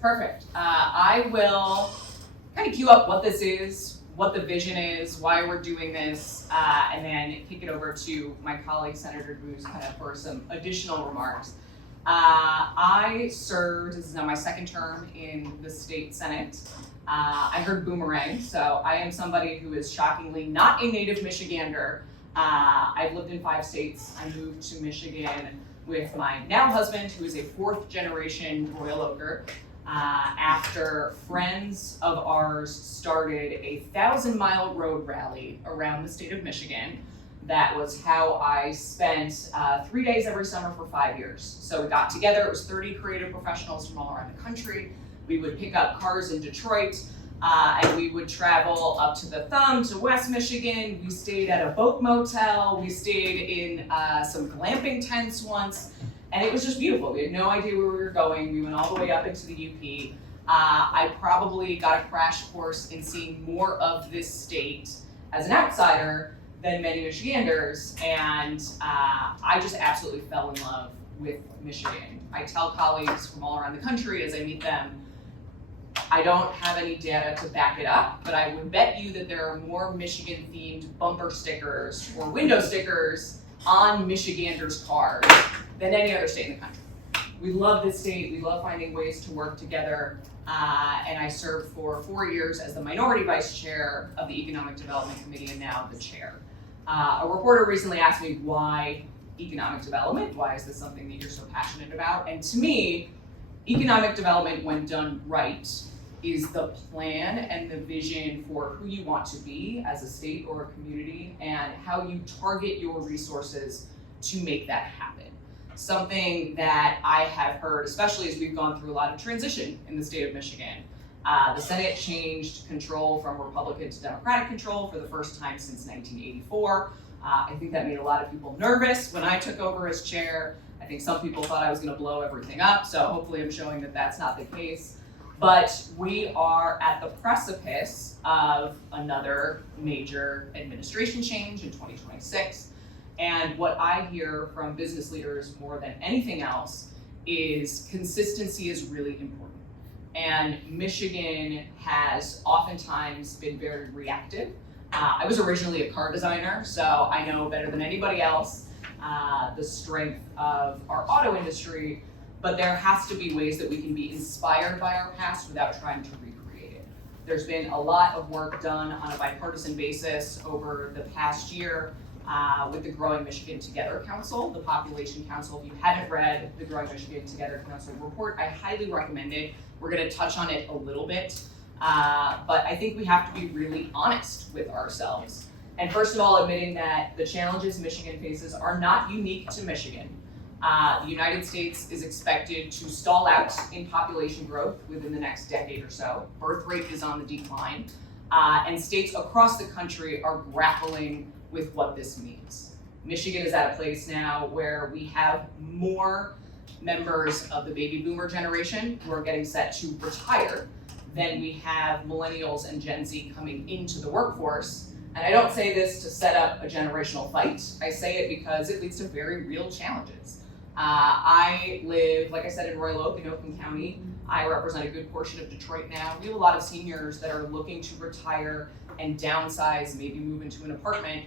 Perfect. I will kind of cue up what this is, what the vision is, why we're doing this, and then kick it over to my colleague, Senator Damoose, kind of for some additional remarks. I served, this is now my second term in the state Senate. I heard boomerang, so I am somebody who is shockingly not a native Michigander. I've lived in 5 states. I moved to Michigan with my now husband, who is a 4th generation Royal Oaker. After friends of ours started a 1,000-mile road rally around the state of Michigan. That was how I spent 3 days every summer for 5 years. So we got together, it was 30 creative professionals from all around the country. We would pick up cars in Detroit, and we would travel up to the Thumb, to West Michigan. We stayed at a boat motel. We stayed in some glamping tents once. And it was just beautiful. We had no idea where we were going. We went all the way up into the UP. I probably got a crash course in seeing more of this state as an outsider than many Michiganders, and I just absolutely fell in love with Michigan. I tell colleagues from all around the country as I meet them, I don't have any data to back it up, but I would bet you that there are more Michigan-themed bumper stickers or window stickers on Michiganders' cars than any other state in the country. We love this state, we love finding ways to work together, and I served for 4 years as the minority vice chair of the Economic Development Committee and now the chair. A reporter recently asked me why economic development, why is this something that you're so passionate about? And to me, economic development, when done right, is the plan and the vision for who you want to be as a state or a community and how you target your resources to make that happen. Something that I have heard, especially as we've gone through a lot of transition in the state of Michigan. The Senate changed control from Republican to Democratic control for the first time since 1984. I think that made a lot of people nervous when I took over as chair. I think some people thought I was going to blow everything up, so hopefully I'm showing that that's not the case. But we are at the precipice of another major administration change in 2026. And what I hear from business leaders more than anything else is consistency is really important. And Michigan has oftentimes been very reactive. I was originally a car designer, so I know better than anybody else the strength of our auto industry, but there has to be ways that we can be inspired by our past without trying to recreate it. There's been a lot of work done on a bipartisan basis over the past year with the Growing Michigan Together Council, the Population Council. If you haven't read the Growing Michigan Together Council report, I highly recommend it. We're going to touch on it a little bit, but I think we have to be really honest with ourselves. And first of all, admitting that the challenges Michigan faces are not unique to Michigan. The United States is expected to stall out in population growth within the next decade or so. Birth rate is on the decline, and states across the country are grappling with what this means. Michigan is at a place now where we have more members of the baby boomer generation who are getting set to retire than we have millennials and Gen Z coming into the workforce. And I don't say this to set up a generational fight. I say it because it leads to very real challenges. I live, like I said, in Royal Oak in Oakland County. I represent a good portion of Detroit now. We have a lot of seniors that are looking to retire and downsize, maybe move into an apartment,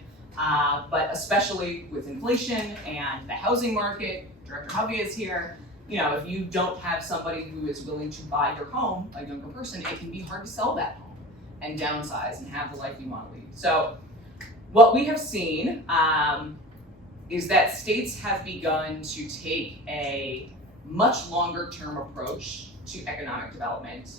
but especially with inflation and the housing market, Director Hovey is here. You know, if you don't have somebody who is willing to buy your home, a younger person, it can be hard to sell that home and downsize and have the life you want to lead. So what we have seen is that states have begun to take a much longer term approach to economic development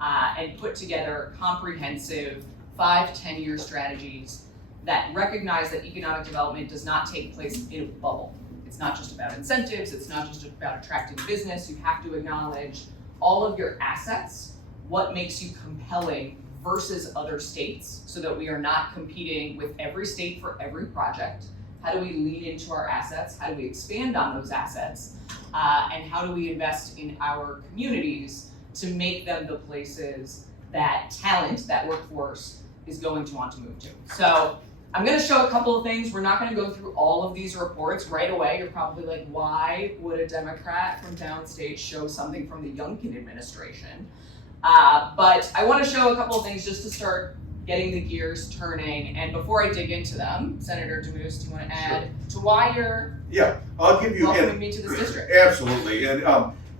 and put together comprehensive 5-10-year strategies that recognize that economic development does not take place in a bubble. It's not just about incentives, it's not just about attracting business. You have to acknowledge all of your assets, what makes you compelling versus other states, so that we are not competing with every state for every project. How do we lean into our assets? How do we expand on those assets? And how do we invest in our communities to make them the places that talent, that workforce, is going to want to move to? So I'm gonna show a couple of things. We're not gonna go through all of these reports right away. You're probably like, why would a Democrat from downstate show something from the Youngkin administration? But I wanna show a couple of things just to start getting the gears turning. And before I dig into them, Senator Damoose, do you wanna add to why you're I'll give you welcoming me to this district? Absolutely, and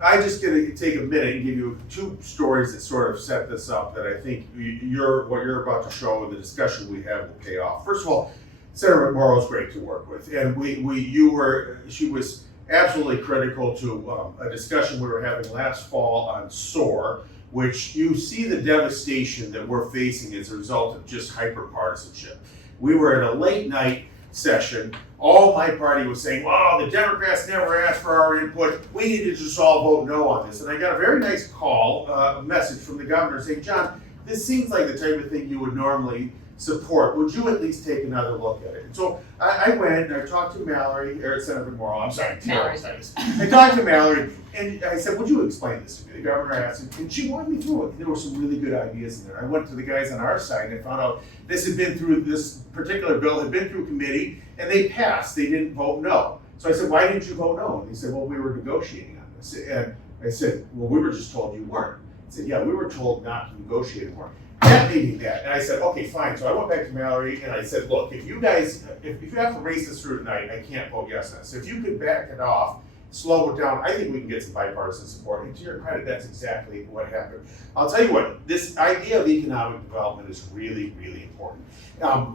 I just gonna take a minute and give you two stories that sort of set this up that I think what you're about to show and the discussion we have will pay off. First of all, Senator McMorrow is great to work with, and she was absolutely critical to a discussion we were having last fall on SOAR, which you see the devastation that we're facing as a result of just hyper-partisanship. We were at a late night session. All my party was saying, wow, the Democrats never asked for our input. We need to just all vote no on this. And I got a very nice call, a message from the governor saying, John, this seems like the type of thing you would normally support. Would you at least take another look at it? And so I went and I talked to Mallory, or Senator McMorrow, I'm sorry. Mallory. I talked to Mallory and I said, would you explain this to me? The governor asked, and she walked me through it. There were some really good ideas in there. I went to the guys on our side and I found out this particular bill had been through committee and they passed. They didn't vote no. So I said, why didn't you vote no? And they said, well, we were negotiating on this. And I said, well, we were just told you weren't. I said, yeah, we were told not to negotiate anymore. That made me mad. And I said, okay, fine. So I went back to Mallory and I said, look, if you have to race this through tonight, I can't vote yes on this. So if you could back it off, slow it down, I think we can get some bipartisan support. And to your credit, that's exactly what happened. I'll tell you what, this idea of economic development is really, really important.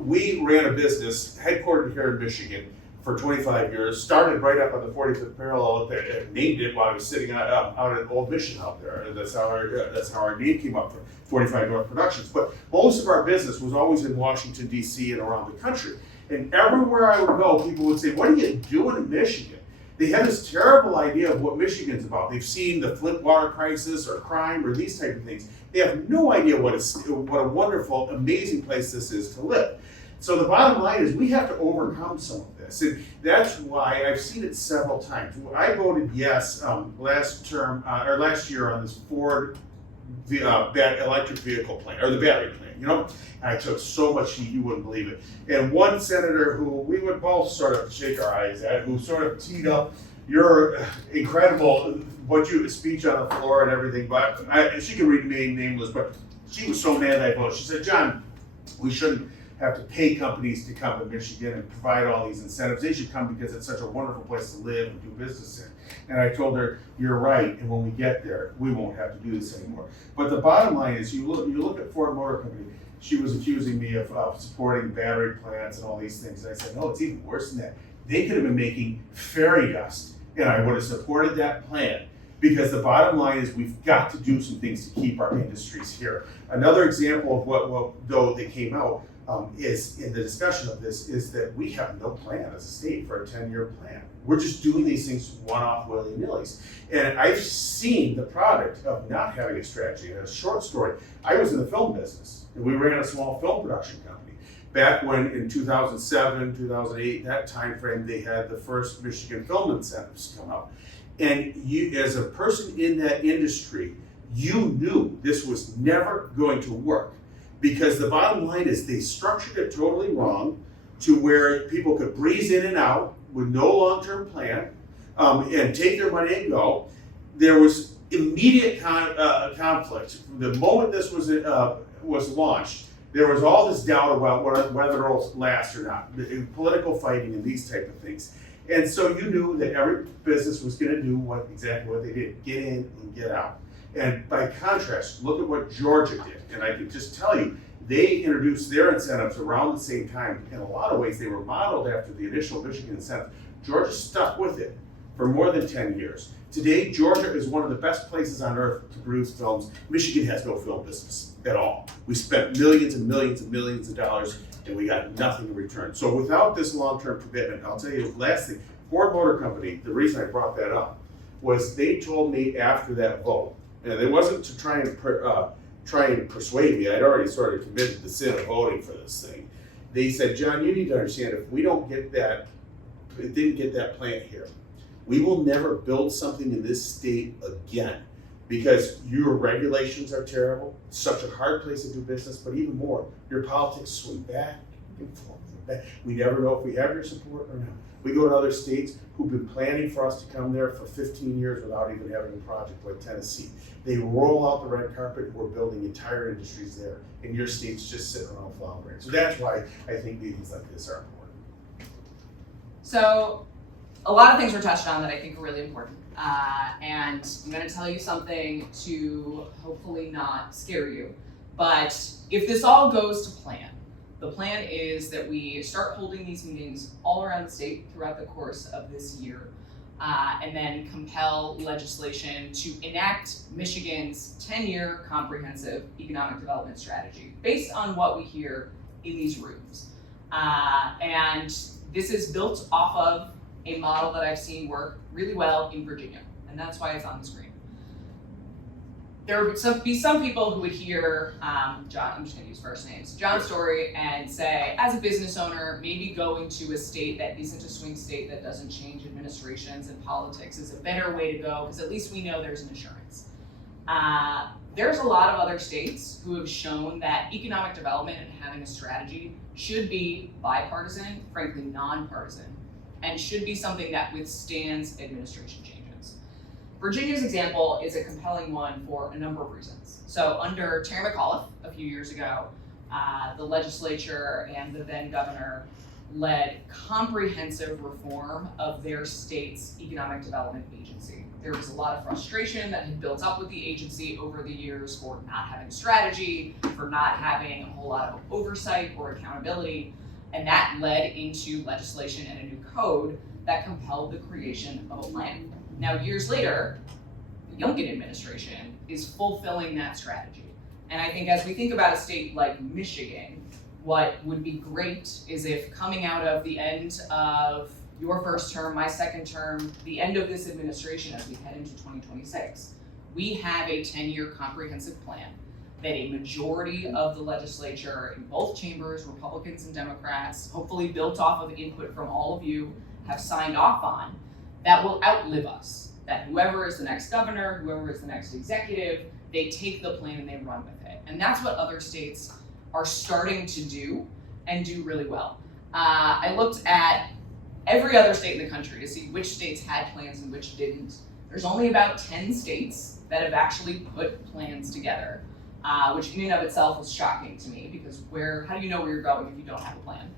We ran a business headquartered here in Michigan for 25 years, started right up on the 45th parallel, named it while I was sitting out at Old Mission out there. That's how our name came up for 45 North Productions. But most of our business was always in Washington, D.C. and around the country. And everywhere I would go, people would say, what are you doing in Michigan? They have this terrible idea of what Michigan's about. They've seen the Flint water crisis or crime or these type of things. They have no idea what a wonderful, amazing place this is to live. So the bottom line is we have to overcome some of this. And that's why I've seen it several times. I voted yes last year on this Ford electric vehicle plan, or the battery plan, And I took so much heat, you wouldn't believe it. And one senator who we would both sort of shake our eyes at, who sort of teed up your incredible speech on the floor and everything, but she can remain nameless, but she was so mad I voted. She said, John, we shouldn't have to pay companies to come to Michigan and provide all these incentives. They should come because it's such a wonderful place to live and do business in. And I told her, you're right, and when we get there, we won't have to do this anymore. But the bottom line is, you look at Ford Motor Company, she was accusing me of supporting battery plants and all these things. And I said, no, it's even worse than that. They could have been making fairy dust, and I would have supported that plan. Because the bottom line is we've got to do some things to keep our industries here. Another example of what they came out is in the discussion of this is that we have no plan as a state for a 10-year plan. We're just doing these things one-off willy-nillys. And I've seen the product of not having a strategy. And a short story, I was in the film business, and we ran a small film production company. Back when in 2007, 2008, that time frame, they had the first Michigan film incentives come out. And you, as a person in that industry, you knew this was never going to work. Because the bottom line is they structured it totally wrong to where people could breeze in and out with no long-term plan and take their money and go. There was immediate conflict. The moment this was launched, there was all this doubt about whether it'll last or not, political fighting and these type of things. And so you knew that every business was going to do exactly what they did, get in and get out. And by contrast, look at what Georgia did. And I can just tell you, they introduced their incentives around the same time. In a lot of ways, they were modeled after the initial Michigan incentive. Georgia stuck with it for more than 10 years. Today, Georgia is one of the best places on earth to produce films. Michigan has no film business at all. We spent millions and millions and millions of dollars, and we got nothing in return. So without this long-term commitment, I'll tell you the last thing, Ford Motor Company, the reason I brought that up, was they told me after that vote, and it wasn't to try and persuade me. I'd already sort of committed the sin of voting for this thing. They said, John, you need to understand, if we don't get that, didn't get that plant here, we will never build something in this state again because your regulations are terrible. It's such a hard place to do business, but even more, your politics swing back and forth and We never know if we have your support or not. We go to other states who've been planning for us to come there for 15 years without even having a project, like Tennessee. They roll out the red carpet and we're building entire industries there, and your state's just sitting around floundering. So that's why I think meetings like this are important. So a lot of things were touched on that I think are really important. And I'm going to tell you something to hopefully not scare you. But if this all goes to plan, the plan is that we start holding these meetings all around the state throughout the course of this year, and then compel legislation to enact Michigan's 10-year comprehensive economic development strategy based on what we hear in these rooms. And this is built off of a model that I've seen work really well in Virginia, and that's why it's on the screen. There would be some people who would hear John, I'm just gonna use first names, John's story and say, as a business owner, maybe going to a state that isn't a swing state that doesn't change administrations and politics is a better way to go, because at least we know there's an assurance. There's a lot of other states who have shown that economic development and having a strategy should be bipartisan, frankly nonpartisan, and should be something that withstands administration changes. Virginia's example is a compelling one for a number of reasons. So under Terry McAuliffe a few years ago, the legislature and the then governor led comprehensive reform of their state's economic development agency. There was a lot of frustration that had built up with the agency over the years for not having a strategy, for not having a whole lot of oversight or accountability, and that led into legislation and a new code that compelled the creation of a plan. Now, years later, the Youngkin administration is fulfilling that strategy. And I think as we think about a state like Michigan, what would be great is if coming out of the end of your first term, my second term, the end of this administration as we head into 2026, we have a 10-year comprehensive plan that a majority of the legislature in both chambers, Republicans and Democrats, hopefully built off of input from all of you, have signed off on, that will outlive us. That whoever is the next governor, whoever is the next executive, they take the plan and they run with it. And that's what other states are starting to do and do really well. I looked at every other state in the country to see which states had plans and which didn't. There's only about 10 states that have actually put plans together, which in and of itself was shocking to me, because how do you know where you're going if you don't have a plan?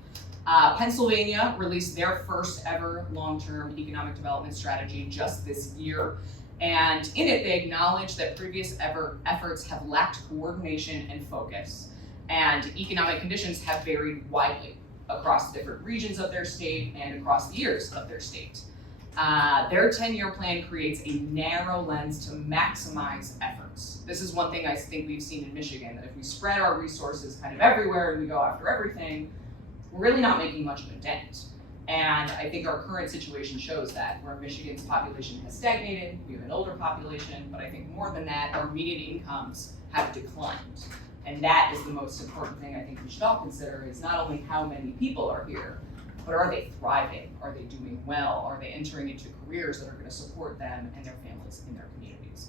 Pennsylvania released their first ever long-term economic development strategy just this year. And in it, they acknowledge that previous efforts have lacked coordination and focus. And economic conditions have varied widely across different regions of their state and across the years of their state. Their 10-year plan creates a narrow lens to maximize efforts. This is one thing I think we've seen in Michigan, that if we spread our resources kind of everywhere and we go after everything, we're really not making much of a dent. And I think our current situation shows that, where Michigan's population has stagnated, we have an older population, but I think more than that, our median incomes have declined. And that is the most important thing I think we should all consider, is not only how many people are here, but are they thriving? Are they doing well? Are they entering into careers that are going to support them and their families in their communities?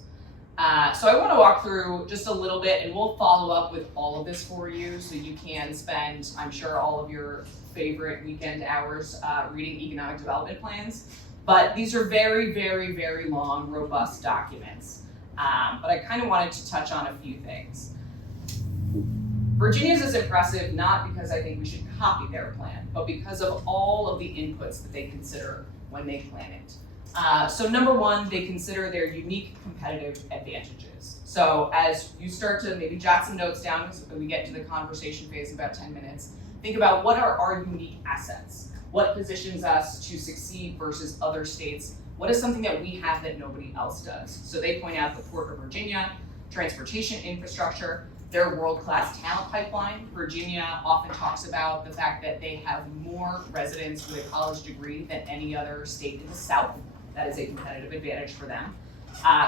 So I want to walk through just a little bit, and we'll follow up with all of this for you so you can spend, I'm sure, all of your favorite weekend hours reading economic development plans. But these are very, very, very long, robust documents. But I kind of wanted to touch on a few things. Virginia's is impressive not because I think we should copy their plan, but because of all of the inputs that they consider when they plan it. So number one, they consider their unique competitive advantages. So as you start to maybe jot some notes down, because when we get into the conversation phase in about 10 minutes, think about what are our unique assets? What positions us to succeed versus other states? What is something that we have that nobody else does? So they point out the Port of Virginia, transportation infrastructure, their world-class talent pipeline. Virginia often talks about the fact that they have more residents with a college degree than any other state in the South. That is a competitive advantage for them.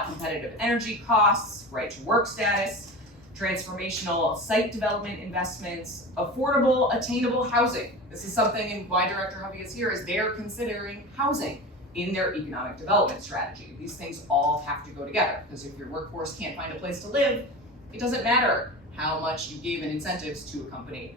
Competitive energy costs, right to work status, transformational site development investments, affordable, attainable housing. This is something, and why Director Hovey is here, is they're considering housing in their economic development strategy. These things all have to go together, because if your workforce can't find a place to live, it doesn't matter how much you gave in incentives to a company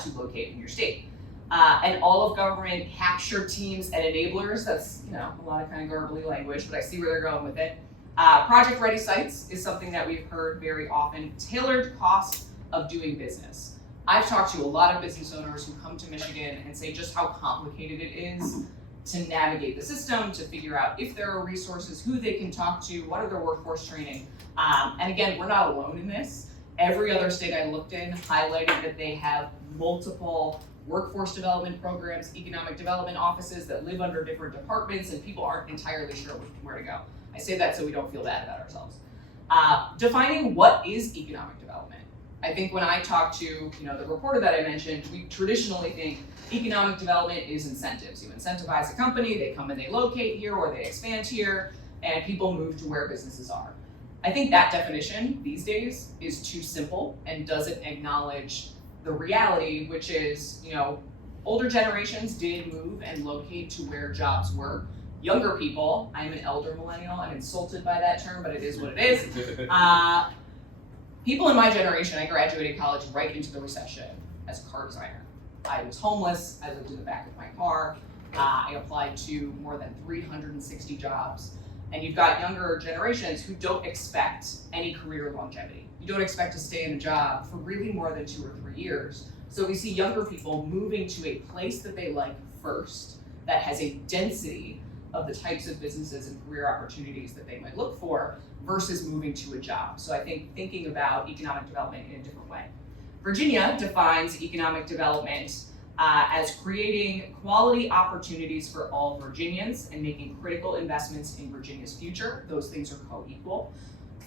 to locate in your state. and all of government capture teams and enablers. That's, a lot of kind of garbly language, but I see where they're going with it. Project ready sites is something that we've heard very often. Tailored cost of doing business. I've talked to a lot of business owners who come to Michigan and say just how complicated it is to navigate the system, to figure out if there are resources, who they can talk to, what are their workforce training. And again, we're not alone in this. Every other state I looked in highlighted that they have multiple workforce development programs, economic development offices that live under different departments, and people aren't entirely sure where to go. I say that so we don't feel bad about ourselves. Defining what is economic development. I think when I talk to the reporter that I mentioned, we traditionally think economic development is incentives. You incentivize a company, they come and they locate here or they expand here, and people move to where businesses are. I think that definition these days is too simple and doesn't acknowledge the reality, which is, older generations did move and locate to where jobs were. Younger people, I'm an elder millennial, I'm insulted by that term, but it is what it is. People in my generation, I graduated college right into the recession as a car designer. I was homeless, I lived in the back of my car. I applied to more than 360 jobs. And you've got younger generations who don't expect any career longevity. You don't expect to stay in a job for really more than 2 or 3 years. So we see younger people moving to a place that they like first, that has a density of the types of businesses and career opportunities that they might look for, versus moving to a job. So I think thinking about economic development in a different way. Virginia defines economic development as creating quality opportunities for all Virginians and making critical investments in Virginia's future. Those things are co-equal.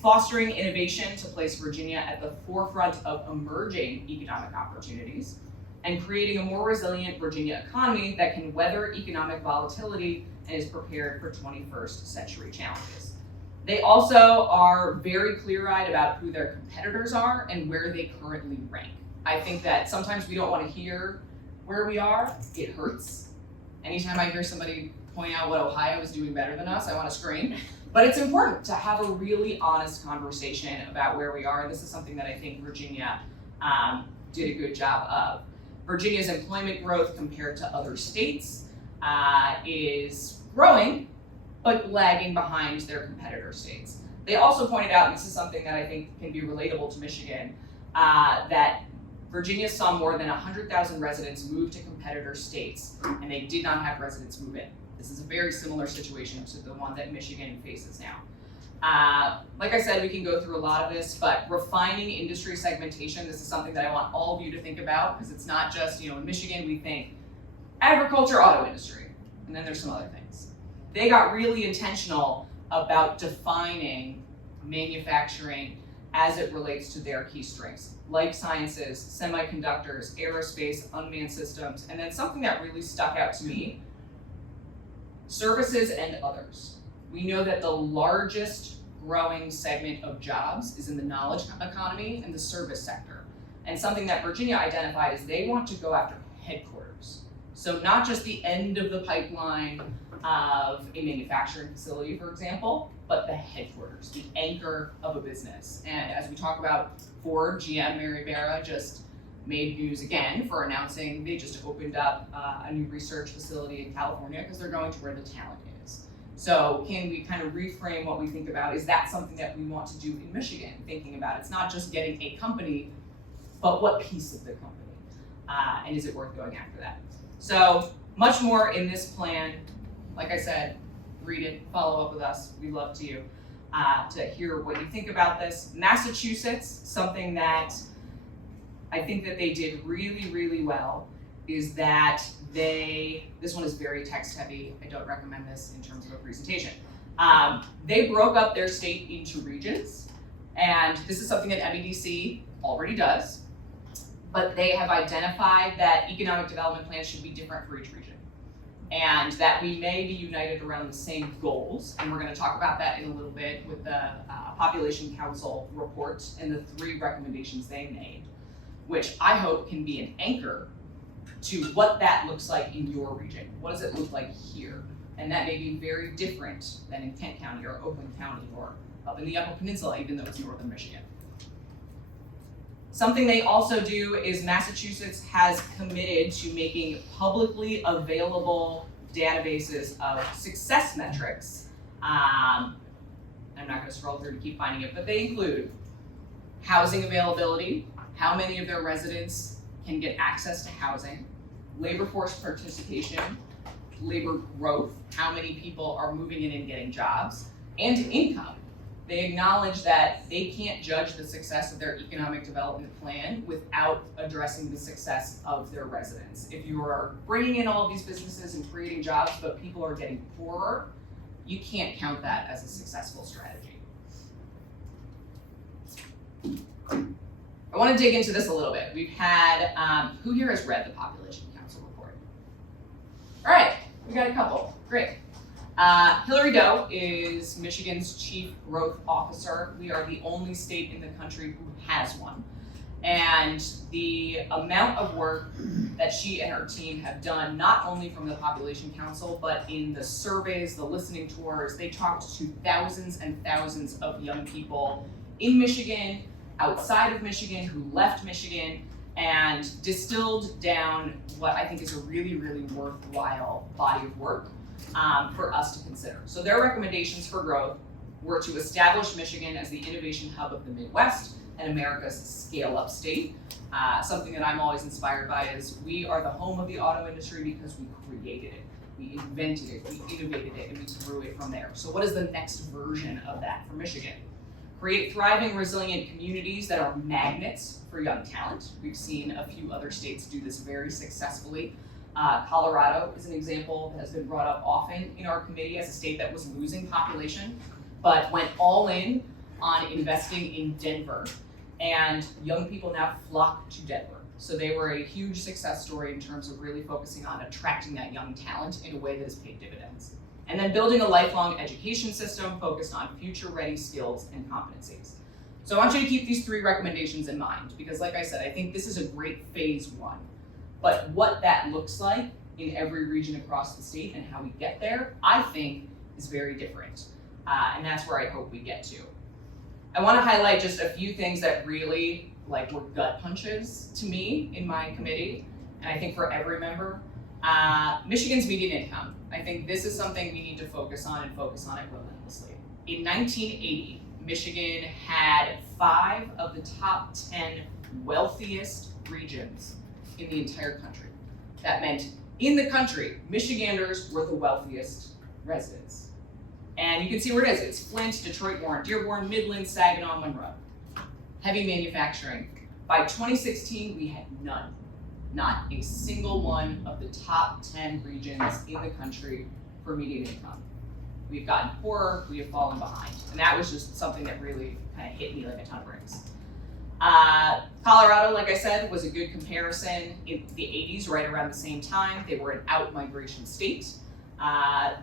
Fostering innovation to place Virginia at the forefront of emerging economic opportunities, and creating a more resilient Virginia economy that can weather economic volatility and is prepared for 21st century challenges. They also are very clear-eyed about who their competitors are and where they currently rank. I think that sometimes we don't want to hear where we are. It hurts. Anytime I hear somebody point out what Ohio is doing better than us, I want to scream. But it's important to have a really honest conversation about where we are, and this is something that I think Virginia did a good job of. Virginia's employment growth compared to other states is growing, but lagging behind their competitor states. They also pointed out, and this is something that I think can be relatable to Michigan, that Virginia saw more than 100,000 residents move to competitor states, and they did not have residents move in. This is a very similar situation to the one that Michigan faces now. Like I said, we can go through a lot of this, but refining industry segmentation, this is something that I want all of you to think about, because it's not just, in Michigan we think agriculture, auto industry, and then there's some other things. They got really intentional about defining manufacturing as it relates to their key strengths. Life sciences, semiconductors, aerospace, unmanned systems, and then something that really stuck out to me, services and others. We know that the largest growing segment of jobs is in the knowledge economy and the service sector. And something that Virginia identified is they want to go after headquarters. So not just the end of the pipeline of a manufacturing facility, for example, but the headquarters, the anchor of a business. And as we talk about Ford, GM, Mary Barra just made news again for announcing they just opened up a new research facility in California because they're going to where the talent is. So can we kind of reframe what we think about? Is that something that we want to do in Michigan? Thinking about it's not just getting a company, but what piece of the company? And is it worth going after that? So much more in this plan. Like I said, read it, follow up with us. We'd love to hear what you think about this. Massachusetts, something that I think that they did really, really well is that this one is very text heavy. I don't recommend this in terms of a presentation. They broke up their state into regions, and this is something that MEDC already does, but they have identified that economic development plans should be different for each region, and that we may be united around the same goals, and we're going to talk about that in a little bit with the Population Council report and the 3 recommendations they made, which I hope can be an anchor to what that looks like in your region. What does it look like here? And that may be very different than in Kent County or Oakland County or up in the Upper Peninsula, even though it's northern Michigan. Something they also do is Massachusetts has committed to making publicly available databases of success metrics. I'm not going to scroll through to keep finding it, but they include housing availability, how many of their residents can get access to housing, labor force participation, labor growth, how many people are moving in and getting jobs, and income. They acknowledge that they can't judge the success of their economic development plan without addressing the success of their residents. If you are bringing in all of these businesses and creating jobs, but people are getting poorer, you can't count that as a successful strategy. I want to dig into this a little bit. We've had, who here has read the Population Council report? All right, we got a couple, great. Hillary Doe is Michigan's Chief Growth Officer. We are the only state in the country who has one. And the amount of work that she and her team have done, not only from the Population Council, but in the surveys, the listening tours, they talked to thousands and thousands of young people in Michigan, outside of Michigan, who left Michigan, and distilled down what I think is a really, really worthwhile body of work for us to consider. So their recommendations for growth were to establish Michigan as the innovation hub of the Midwest and America's scale-up state. Something that I'm always inspired by is we are the home of the auto industry because we created it, we invented it, we innovated it, and we grew it from there. So what is the next version of that for Michigan? Create thriving, resilient communities that are magnets for young talent. We've seen a few other states do this very successfully. Colorado is an example that has been brought up often in our committee as a state that was losing population, but went all in on investing in Denver. And young people now flock to Denver. So they were a huge success story in terms of really focusing on attracting that young talent in a way that has paid dividends. And then building a lifelong education system focused on future-ready skills and competencies. So I want you to keep these 3 recommendations in mind, because like I said, I think this is a great phase 1. But what that looks like in every region across the state and how we get there, I think is very different. And that's where I hope we get to. I want to highlight just a few things that really were gut punches to me in my committee, and I think for every member. Michigan's median income. I think this is something we need to focus on and focus on it relentlessly. In 1980, Michigan had 5 of the top 10 wealthiest regions in the entire country. That meant in the country, Michiganders were the wealthiest residents. And you can see where it is. It's Flint, Detroit, Warren, Dearborn, Midland, Saginaw, Monroe. Heavy manufacturing. By 2016, we had none. Not a single one of the top 10 regions in the country for median income. We've gotten poorer, we have fallen behind. And that was just something that really kind of hit me like a ton of bricks. Colorado, like I said, was a good comparison. In the 80s, right around the same time, they were an out-migration state.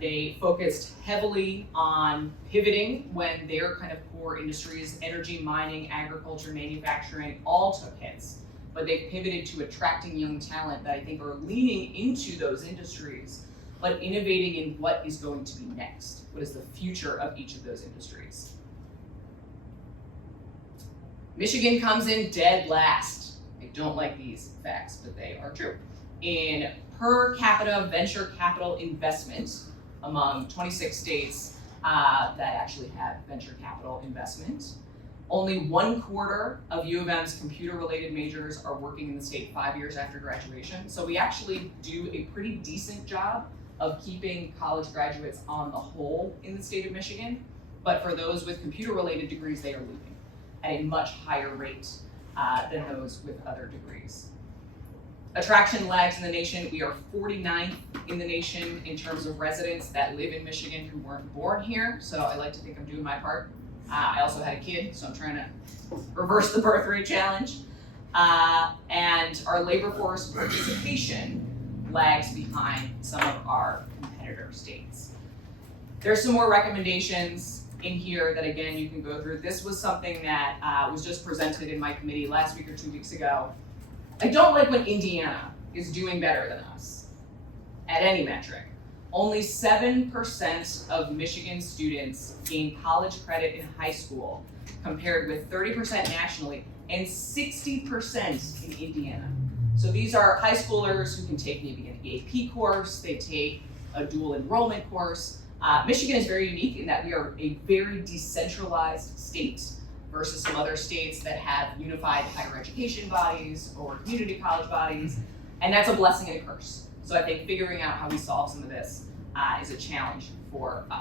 They focused heavily on pivoting when their kind of core industries, energy, mining, agriculture, manufacturing, all took hits. But they pivoted to attracting young talent that I think are leaning into those industries, but innovating in what is going to be next. What is the future of each of those industries? Michigan comes in dead last. I don't like these facts, but they are true. In per capita venture capital investment among 26 states that actually have venture capital investment, only 1/4 of U of M's computer-related majors are working in the state 5 years after graduation. So we actually do a pretty decent job of keeping college graduates on the whole in the state of Michigan. But for those with computer-related degrees, they are leaving at a much higher rate than those with other degrees. Attraction lags in the nation. We are 49th in the nation in terms of residents that live in Michigan who weren't born here. So I like to think I'm doing my part. I also had a kid, so I'm trying to reverse the birth rate challenge. And our labor force participation lags behind some of our competitor states. There's some more recommendations in here that, again, you can go through. This was something that was just presented in my committee last week or 2 weeks ago. I don't like when Indiana is doing better than us at any metric. only 7% of Michigan students gain college credit in high school, compared with 30% nationally and 60% in Indiana. So these are high schoolers who can take maybe an AP course, they take a dual enrollment course. Michigan is very unique in that we are a very decentralized state versus some other states that have unified higher education bodies or community college bodies, and that's a blessing and a curse. So I think figuring out how we solve some of this is a challenge for us.